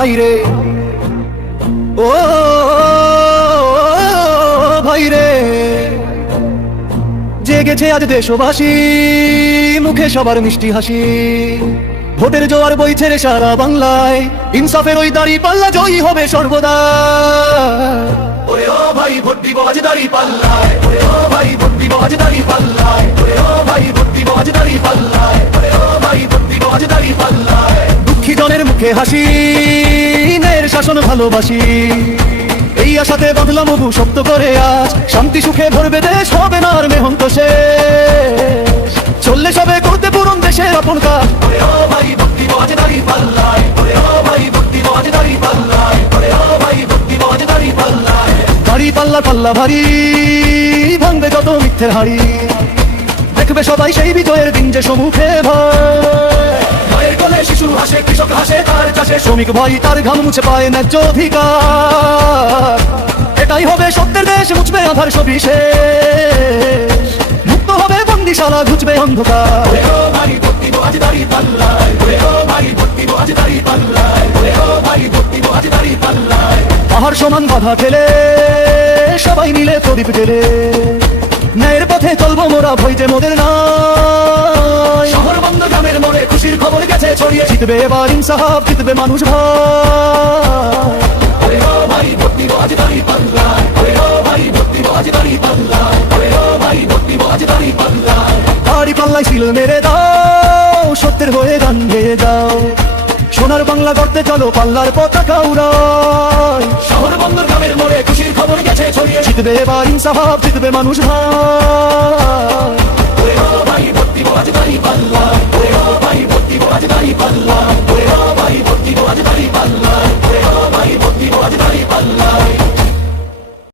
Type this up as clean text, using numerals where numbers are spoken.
ভাই রে, ও ভাই রে, জেগেছে আজ দেশবাসী, মুখে সবার মিষ্টি হাসি। ভোটের জোয়ার বইছে রে সারা বাংলায়, ইনসাফের ওই দাড়ি পাল্লা জয়ী হবে সর্বদা। ওরে ও ভাই ভোট দিব আজ দাড়ি পাল্লায়, ওরে ও ভাই ভোট দিব আজ দাড়ি পাল্লায়, ওরে ও ভাই ভোট দিব আজ দাড়ি পাল্লায়, ওরে ও ভাই ভোট দিব আজ দাড়ি পাল্লায়। দুঃখী জনের মুখে হাসি, ন্যায়ের শাসন ভালোবাসি, এই আশাতে বাঁধলাম মধু শক্ত করে আজ। শান্তি সুখে ভরবে দেশ, হবে না আর মেহন্ত শেষ, চললে সবে করতে পূরণ দেশের আপন কাজ। ওরে ও ভাই ভোট দিব আজ দাড়ি পাল্লায়, ওরে ও ভাই ভোট দিব আজ দাড়ি পাল্লায়, ওরে ও ভাই ভোট দিব আজ দাড়ি পাল্লায়। দাড়ি পাল্লা পাল্লা ভারী, ভাঙবে যত মিথ্যের হাড়ি, দেখবে সবাই সেই বিজয়ের দিন যে সম্মুখে ভয়। মায়ের কোলে শিশু হাসে, কৃষক হাসে তার চাষে, শ্রমিক ভাই তার ঘাম মুছে পায় ন্যায্য অধিকার। এটাই হবে সত্যের দেশ, মুছবে আধার সবিশেষ, মুক্ত হবে বন্দিশালা, ঘুচবে অন্ধকার। ওরে ও ভাই ভোট দিব আজ দাড়ি পাল্লায়, ওরে ও ভাই ভোট দিব আজ দাড়ি পাল্লায়, ওরে ও ভাই ভোট দিব আজ দাড়ি পাল্লায়। পাহাড় সমান বাধা ঠেলে সবাই মিলে প্রদীপ জ্বেলে, ন্যায়ের পথে চলবো মোরা, ভয় যে মোদের নাই। শহর বন্ধ গ্রামের মোড়ে খুশির খবর গেছে ছড়িয়ে, জিতবে এবার ইনসাফ, জিতবে মানুষ ভাই। ওরে ও ভাই ভোট দিব আজ দাড়ি পাল্লায়, ওরে ও ভাই ভোট দিব আজ দাড়ি পাল্লায়, ওরে ও ভাই ভোট দিব আজ দাড়ি পাল্লায়। দাড়ি পাল্লায় সিল মেরে দাও, সত্যের হয়ে গান গেয়ে যাও, সোনার বাংলা গড়তে চলো পাল্লার পতাকা উড়াই। শহর বন্দর গ্রামের মোড়ে খুশির খবর গেছে ছড়িয়ে, জিতবে এবার ইনসাফ, জিতবে মানুষ ভাই। ওরে ও ভাই ভোট দিব আজ দাড়ি পাল্লায়।